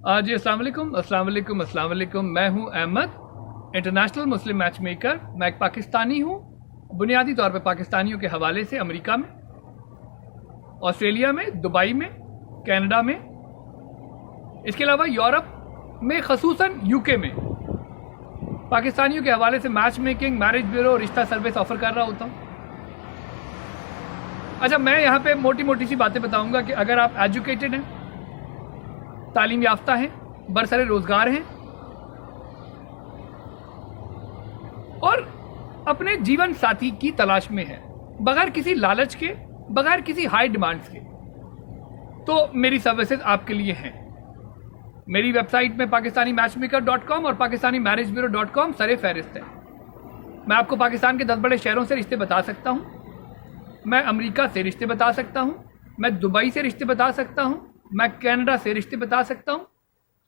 जी अस्सलाम वालेकुम। मैं हूं अहमद, इंटरनेशनल मुस्लिम मैच मेकर। मैं एक पाकिस्तानी हूं, बुनियादी तौर पे पाकिस्तानियों के हवाले से अमेरिका में, ऑस्ट्रेलिया में, दुबई में, कनाडा में, इसके अलावा यूरोप में, खसूसन यूके में पाकिस्तानियों के हवाले से मैच मेकिंग, मैरिज ब्यूरो, रिश्ता सर्विस ऑफर कर रहा होता हूं। अच्छा, मैं यहाँ पे मोटी मोटी सी बातें बताऊंगा कि अगर आप एजुकेटेड हैं, तालीम याफ्ता हैं, बरसरे रोजगार हैं और अपने जीवन साथी की तलाश में हैं, बगैर किसी लालच के, बगैर किसी हाई डिमांड्स के, तो मेरी सर्विसेज आपके लिए हैं। मेरी वेबसाइट में pakistanimachmaker.com और pakistanimmarriagebureau.com सरे फहरिस्त है। मैं आपको पाकिस्तान के 10 बड़े शहरों से रिश्ते बता सकता हूँ, मैं अमेरिका से रिश्ते बता सकता हूँ, मैं दुबई से रिश्ते बता सकता हूँ, मैं कनाडा से रिश्ते बता सकता हूँ।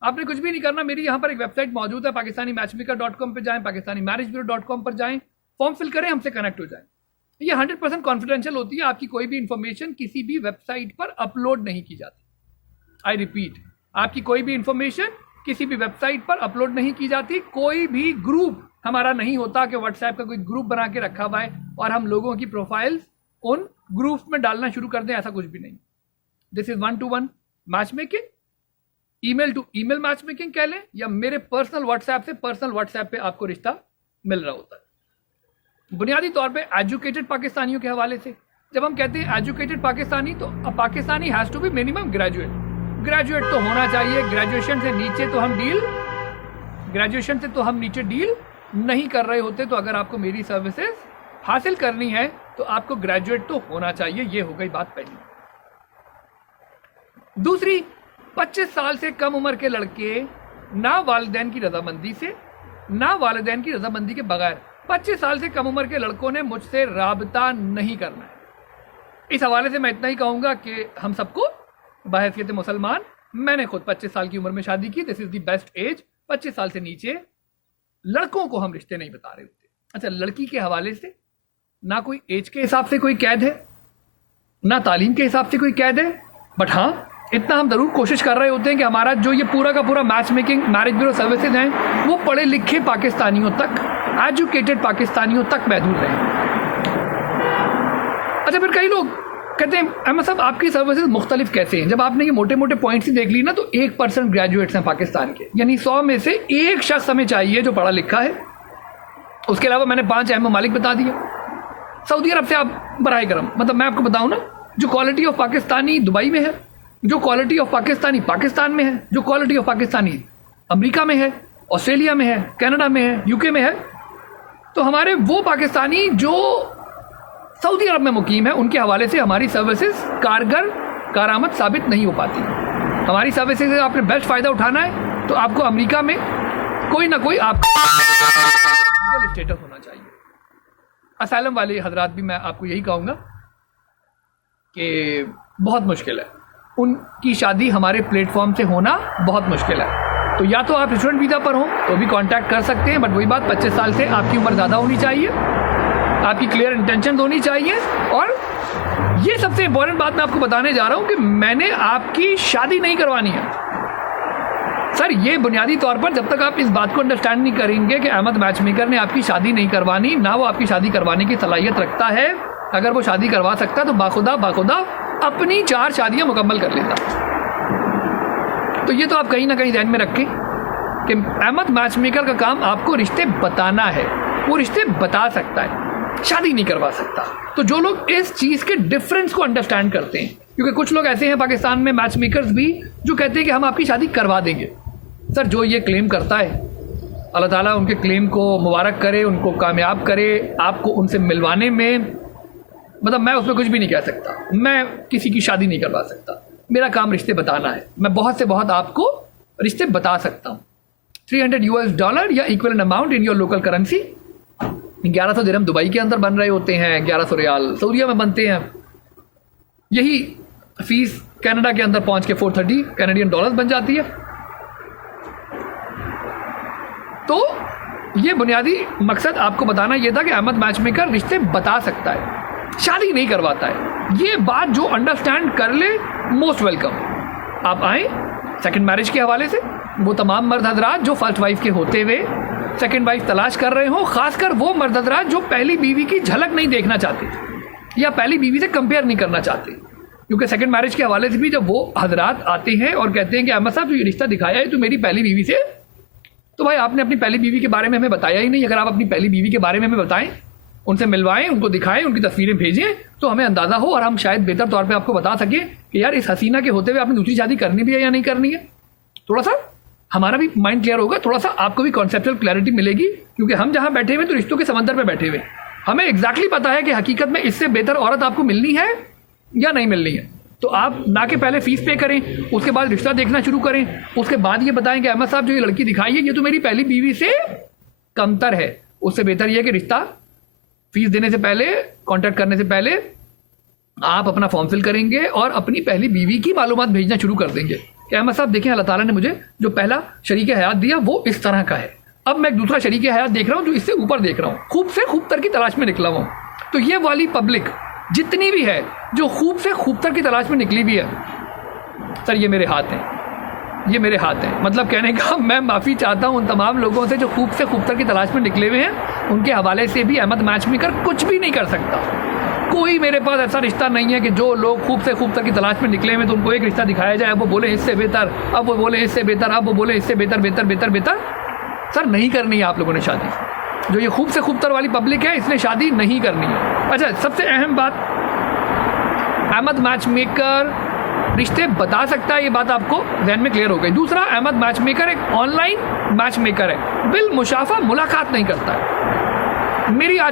आपने कुछ भी नहीं करना, मेरी यहाँ पर एक वेबसाइट मौजूद है, pakistanimachmaker.com पे जाएं, pakistanimmarriagebureau.com पर जाएं, फॉर्म फिल करें, हमसे कनेक्ट हो जाएं। ये 100% कॉन्फिडेंशियल होती है, आपकी कोई भी इंफॉर्मेशन किसी भी वेबसाइट पर अपलोड नहीं की जाती। आई रिपीट, आपकी कोई भी इंफॉर्मेशन किसी भी वेबसाइट पर अपलोड नहीं की जाती। कोई भी ग्रुप हमारा नहीं होता कि व्हाट्सएप का कोई ग्रुप बना के रखा हुआ है और हम लोगों की प्रोफाइल्स उन ग्रुप्स में डालना शुरू कर दें, ऐसा कुछ भी नहीं। This is 1-to-1 match making, email to email match making कह लें, या मेरे पर्सनल व्हाट्सएप से पर्सनल व्हाट्सएप पे आपको रिश्ता मिल रहा होता है। बुनियादी तौर पे एजुकेटेड पाकिस्तानियों के हवाले से जब हम कहते हैं एजुकेटेड पाकिस्तानी, तो Pakistani has to be minimum graduate तो होना चाहिए। ग्रेजुएशन से नीचे तो हम नीचे डील नहीं कर रहे होते। तो अगर आपको मेरी सर्विसेज हासिल करनी है तो आपको ग्रेजुएट तो होना चाहिए। ये हो गई बात पहली। दूसरी, 25 साल से कम उम्र के लड़के ना वालिदैन की रजामंदी से, ना वालिदैन की रजामंदी के बगैर 25 साल से कम उम्र के लड़कों ने मुझसे राबता नहीं करना है। इस हवाले से मैं इतना ही कहूँगा कि हम सबको बहैसियत मुसलमान, मैंने खुद 25 साल की उम्र में शादी की। This is the best age. 25 साल से नीचे लड़कों को हम रिश्ते नहीं बता रहे होते। अच्छा, लड़की के हवाले से ना कोई एज के हिसाब से कोई कैद है, ना तालीम के हिसाब से कोई कैद है, बट हाँ इतना हम जरूर कोशिश कर रहे होते हैं कि हमारा जो ये पूरा का पूरा match making, marriage bureau services हैं, वो पढ़े लिखे पाकिस्तानियों तक, एजुकेटेड पाकिस्तानियों तक महदूद रहे। अच्छा, फिर कई लोग कहते हैं अहमद साहब आपकी सर्विसेज मुख्तलिफ कैसे हैं? जब आपने ये मोटे मोटे पॉइंट्स ही देख ली ना, तो 1% ग्रेजुएट्स हैं पाकिस्तान के, यानी 100 में से एक शख्स हमें चाहिए जो पढ़ा लिखा है। उसके अलावा मैंने 5 अहम ममालिक बता दिए। सऊदी अरब से आप बराए करम, मतलब मैं आपको बताऊं ना, जो क्वालिटी ऑफ पाकिस्तानी दुबई में है, जो क्वालिटी ऑफ पाकिस्तानी पाकिस्तान में है, जो क्वालिटी ऑफ पाकिस्तानी अमेरिका में है, ऑस्ट्रेलिया में है, कनाडा में है, यूके में है, तो हमारे वो पाकिस्तानी जो सऊदी अरब में मुकीम है, उनके हवाले से हमारी सर्विसेज कारआमद साबित नहीं हो पाती। हमारी सर्विसेज से आपने बेस्ट फ़ायदा उठाना है तो आपको अमेरिका में कोई ना कोई आपका लीगल स्टेटस होना चाहिए। असाइलम वाले हजरात भी मैं आपको यही कहूँगा कि बहुत मुश्किल है, उनकी शादी हमारे प्लेटफॉर्म से होना बहुत मुश्किल है। तो या तो आप स्टूडेंट वीज़ा पर हो तो भी कांटेक्ट कर सकते हैं, बट वही बात, 25 साल से आपकी उम्र ज़्यादा होनी चाहिए, आपकी क्लियर इंटेंशन होनी चाहिए। और ये सबसे इंपॉर्टेंट बात मैं आपको बताने जा रहा हूँ कि मैंने आपकी शादी नहीं करवानी है। सर, ये बुनियादी तौर पर जब तक आप इस बात को अंडरस्टैंड नहीं करेंगे कि अहमद मैच मेकर ने आपकी शादी नहीं करवानी, ना वो आपकी शादी करवाने की सलाहियत रखता है, अगर वो शादी करवा सकता है तो बाखुदा अपनी 4 शादियां मुकम्मल कर लेता। तो ये तो आप कहीं ना कहीं ध्यान में रखें कि अहमद मैच मेकर का काम आपको रिश्ते बताना है। वो रिश्ते बता सकता है, शादी नहीं करवा सकता। तो जो लोग इस चीज़ के डिफरेंस को अंडरस्टैंड करते हैं, क्योंकि कुछ लोग ऐसे हैं पाकिस्तान में मैच मेकर्स भी जो कहते हैं कि हम आपकी शादी करवा देंगे। सर, जो ये क्लेम करता है, अल्लाह ताला उनके क्लेम को मुबारक करे, उनको कामयाब करे। आपको उनसे मिलवाने में, मतलब मैं उसमें कुछ भी नहीं कह सकता, मैं किसी की शादी नहीं करवा सकता। मेरा काम रिश्ते बताना है। मैं बहुत से बहुत आपको रिश्ते बता सकता हूँ। $300 या equivalent amount in your local currency. 1100 dirham Dubai के अंदर बन रहे होते हैं, 1100 रियाल सऊदीया में बनते हैं। यही फीस कनाडा के अंदर पहुंच के 430 कैनेडियन डॉलर्स बन जाती है। तो ये बुनियादी मकसद आपको बताना ये था कि अहमद मैच मेकर रिश्ते बता सकता है, शादी नहीं करवाता है। ये बात जो अंडरस्टैंड कर ले, मोस्ट वेलकम। आप आए, सेकंड मैरिज के हवाले से वो तमाम मर्द हजरात जो फर्स्ट वाइफ के होते हुए सेकंड वाइफ तलाश कर रहे हो, खासकर वो मर्द हजरात जो पहली बीवी की झलक नहीं देखना चाहते या पहली बीवी से कंपेयर नहीं करना चाहते, क्योंकि सेकंड मैरिज के हवाले से भी जब वो हजरात आते हैं और कहते हैं कि अहमद साहब जो ये रिश्ता दिखाया है तो मेरी पहली बीवी से, तो भाई आपने अपनी पहली बीवी के बारे में हमें बताया ही नहीं। अगर आप अपनी पहली बीवी के बारे में हमें बताएं, उनसे मिलवाएं, उनको दिखाएं, उनकी तस्वीरें भेजें तो हमें अंदाज़ा हो और हम शायद बेहतर तौर पे आपको बता सकें कि यार इस हसीना के होते हुए आपने दूसरी शादी करनी भी है या नहीं करनी है। थोड़ा सा हमारा भी माइंड क्लियर होगा, थोड़ा सा आपको भी कॉन्सेप्चुअल क्लैरिटी मिलेगी, क्योंकि हम जहाँ बैठे हुए तो रिश्तों के समंदर पर बैठे हुए हमें एग्जैक्टली पता है कि हकीकत में इससे बेहतर औरत आपको मिलनी है या नहीं मिलनी है। तो आप ना के पहले फीस पे करें, उसके बाद रिश्ता देखना शुरू करें, उसके बाद ये बताएं कि अहमद साहब जो ये लड़की दिखाई है ये तो मेरी पहली बीवी से कमतर है। उससे बेहतर ये है कि रिश्ता फीस देने से पहले, कॉन्टैक्ट करने से पहले आप अपना फॉर्म फिल करेंगे और अपनी पहली बीवी की मालूमात भेजना शुरू कर देंगे कि अहमद साहब देखें, अल्लाह ताला ने मुझे जो पहला शरीक हयात दिया वो इस तरह का है, अब मैं एक दूसरा शरीक हयात देख रहा हूँ जो इससे ऊपर देख रहा हूँ, खूब से खूबतर की तलाश में निकला हूँ। तो ये वाली पब्लिक जितनी भी है जो खूब से खूबतर की तलाश में निकली भी है, सर ये मेरे हाथ हैं, ये मेरे हाथ हैं। मतलब कहने का मैं माफ़ी चाहता हूँ उन तमाम लोगों से जो खूब से खूबतर की तलाश में निकले हुए हैं, उनके हवाले से भी अहमद मैच मेकर कुछ भी नहीं कर सकता। कोई मेरे पास ऐसा रिश्ता नहीं है कि जो लोग खूब से खूबतर की तलाश में निकले हुए तो उनको एक रिश्ता दिखाया जाए, अब वो बोले इससे बेहतर, अब वो बोले इससे बेहतर, अब वो बोले इससे बेहतर बेहतर बेहतर बेहतर। सर नहीं करनी है आप लोगों ने शादी। जो ये खूब से खूबतर वाली पब्लिक है इसने शादी नहीं करनी है। अच्छा, सबसे अहम बात, अहमद मैच मेकर रिश्ते बता सकता है, ये बात आपको जहन में क्लियर हो गई। दूसरा, अहमद मैच मेकर एक ऑनलाइन मैच मेकर है, बिल मुशाफा मुलाकात नहीं करता है। मेरी आज